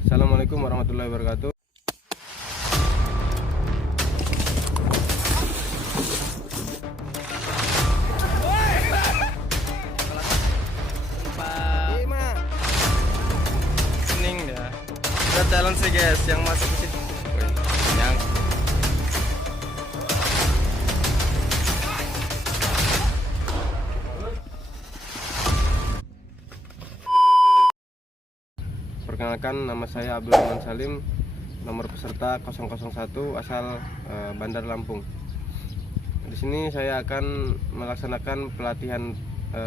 Assalamualaikum warahmatullahi wabarakatuh. Sening dia. Ada talent sih guys yang masuk ke situ. Yang Perkenalkan, nama saya Abdul Rahman Salim, nomor peserta 001 asal Bandar Lampung. Di sini saya akan melaksanakan pelatihan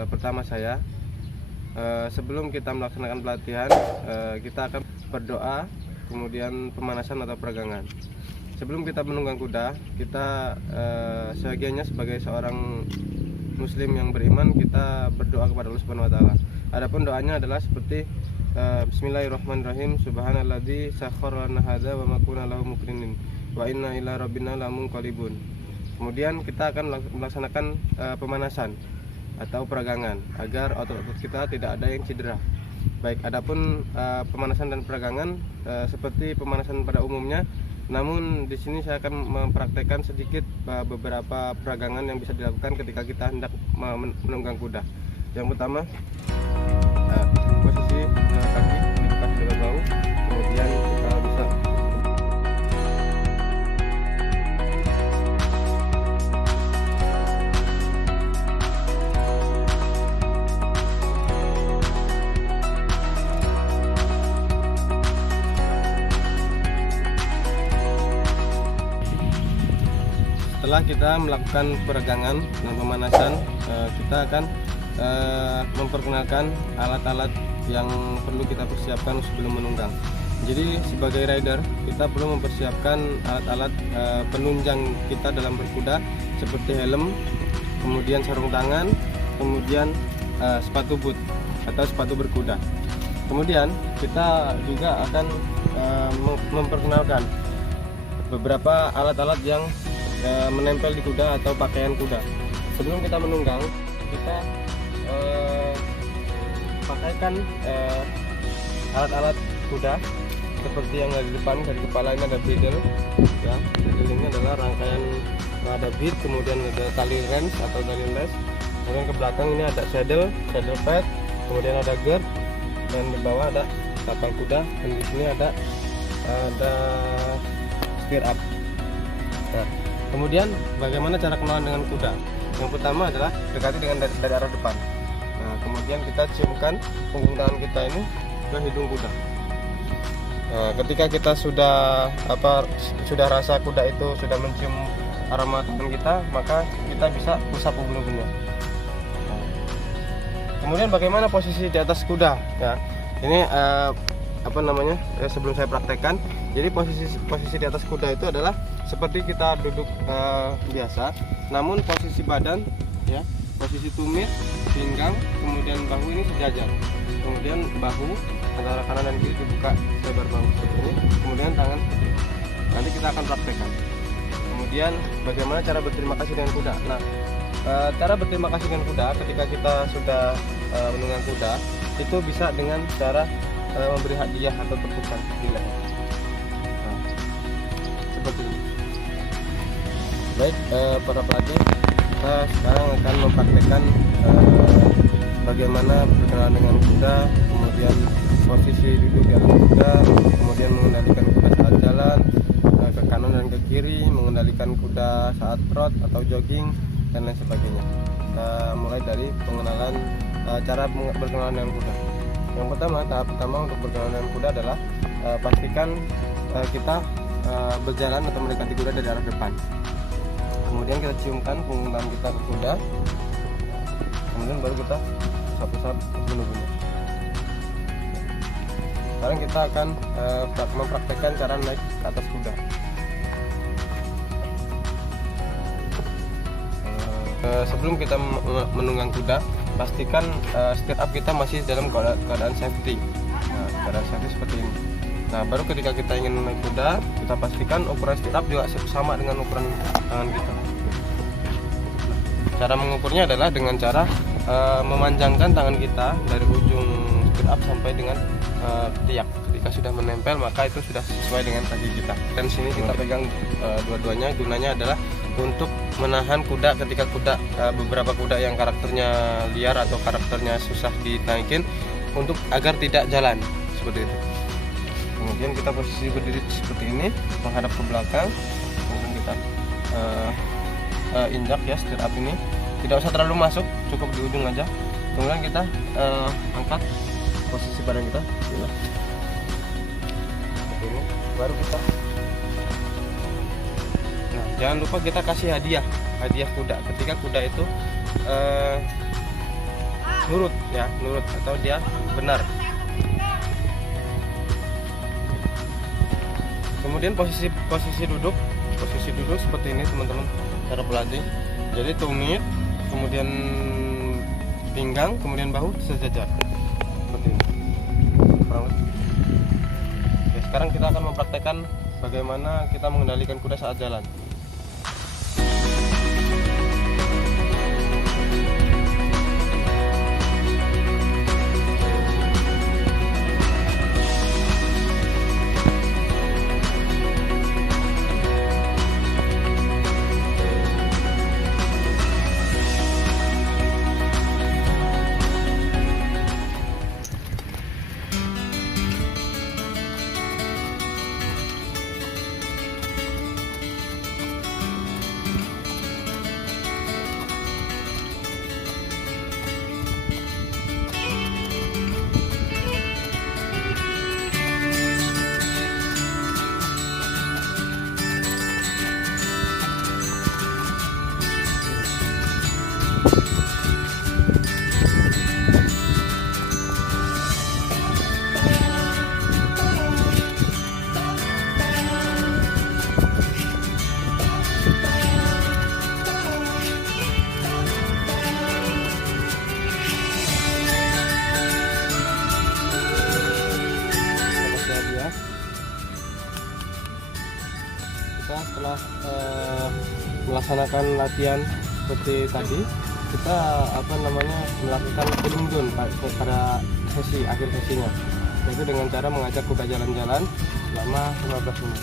pertama saya. Sebelum kita melaksanakan pelatihan, kita akan berdoa, kemudian pemanasan atau peregangan. Sebelum kita menunggang kuda, kita sebagiannya sebagai seorang Muslim yang beriman, kita berdoa kepada Allah Subhanahu Wa Taala. Adapun doanya adalah seperti Bismillahirrahmanirrahim. Subhanalladzi sakhkhara lana hadza wa ma kunna lahu muqrinin wa inna ila rabbina lamunqalibun. Kemudian kita akan melaksanakan pemanasan atau peregangan agar otot-otot kita tidak ada yang cedera. Baik, adapun pemanasan dan peregangan seperti pemanasan pada umumnya, namun di sini saya akan mempraktekkan sedikit beberapa peregangan yang bisa dilakukan ketika kita hendak menunggang kuda. Yang pertama, posisi kaki diikat dengan bahu, kemudian kita bisa setelah kita melakukan peregangan dan pemanasan, kita akan memperkenalkan alat-alat yang perlu kita persiapkan sebelum menunggang. Jadi sebagai rider, kita perlu mempersiapkan alat-alat penunjang kita dalam berkuda seperti helm, kemudian sarung tangan, kemudian sepatu boot atau sepatu berkuda. Kemudian kita juga akan memperkenalkan beberapa alat-alat yang menempel di kuda atau pakaian kuda. Sebelum kita menunggang, kita pakaikan alat-alat kuda seperti yang ada di depan. Dari kepala ini ada bridle, ya. Bridle ini adalah rangkaian, ada bit, kemudian ada tali reins atau tali les. Kemudian ke belakang ini ada saddle pad, kemudian ada girth, dan di bawah ada tapal kuda, dan di sini ada stirrup. Nah, kemudian bagaimana cara kenalan dengan kuda? Yang pertama adalah dekati dengan dari arah depan. Nah, kemudian kita ciumkan punggung tangan kita ini ke hidung kuda. Nah, ketika kita sudah rasa kuda itu sudah mencium aroma tangan kita, maka kita bisa usap ubun-ubunnya. Nah, kemudian bagaimana posisi di atas kuda? Ya, ini sebelum saya praktekkan. Jadi posisi di atas kuda itu adalah seperti kita duduk biasa, namun posisi badan, ya, posisi tumit, pinggang, kemudian bahu ini sejajar. Kemudian bahu antara kanan dan kiri dibuka lebar bahu seperti ini. Kemudian tangan seperti ini. Nanti kita akan praktekkan. Kemudian bagaimana cara berterima kasih dengan kuda? Nah, cara berterima kasih dengan kuda ketika kita sudah menunggang kuda itu bisa dengan cara memberi hadiah atau tepukan di leher. Nah, seperti ini. Baik, para pelatih, kita sekarang akan mempraktekkan bagaimana berkenalan dengan kuda, kemudian posisi duduk di atas kuda, kemudian mengendalikan kuda saat jalan ke kanan dan ke kiri, mengendalikan kuda saat trot atau jogging, dan lain sebagainya. Kita mulai dari pengenalan cara berkenalan dengan kuda. Yang pertama, tahap pertama untuk berkenalan dengan kuda adalah pastikan kita berjalan atau mendekati kuda dari arah depan. Kemudian kita ciumkan punggung tangan kita ke kuda, kemudian baru kita usap-usap ubun-ubunnya. Sekarang kita akan mempraktekkan cara naik ke atas kuda. Sebelum kita menunggang kuda, pastikan stirrup kita masih dalam keadaan safety. Nah, keadaan safety seperti ini. Nah, baru ketika kita ingin naik kuda, kita pastikan ukuran stirrup juga sama dengan ukuran tangan kita. Cara mengukurnya adalah dengan cara memanjangkan tangan kita dari ujung speed up sampai dengan ketiak. Ketika sudah menempel maka itu sudah sesuai dengan kaki kita. Dan sini kita pegang dua-duanya, gunanya adalah untuk menahan kuda ketika beberapa kuda yang karakternya liar atau karakternya susah dinaikin, untuk agar tidak jalan seperti itu. Kemudian kita posisi berdiri seperti ini, menghadap ke belakang. Kemudian kita injak ya stirrup ini, tidak usah terlalu masuk, cukup di ujung aja. Kemudian kita angkat posisi badan kita seperti ini, baru kita. Nah, jangan lupa kita kasih hadiah kuda ketika kuda itu nurut atau dia benar. Kemudian posisi duduk seperti ini teman-teman, cara berlatih. Jadi tumit, kemudian pinggang, kemudian bahu sejajar seperti ini. Oke, sekarang kita akan mempraktekkan bagaimana kita mengendalikan kuda saat jalan. Setelah melaksanakan latihan seperti tadi, kita melakukan cooling down pada akhir sesinya, yaitu dengan cara mengajak kuda jalan-jalan selama 15 menit.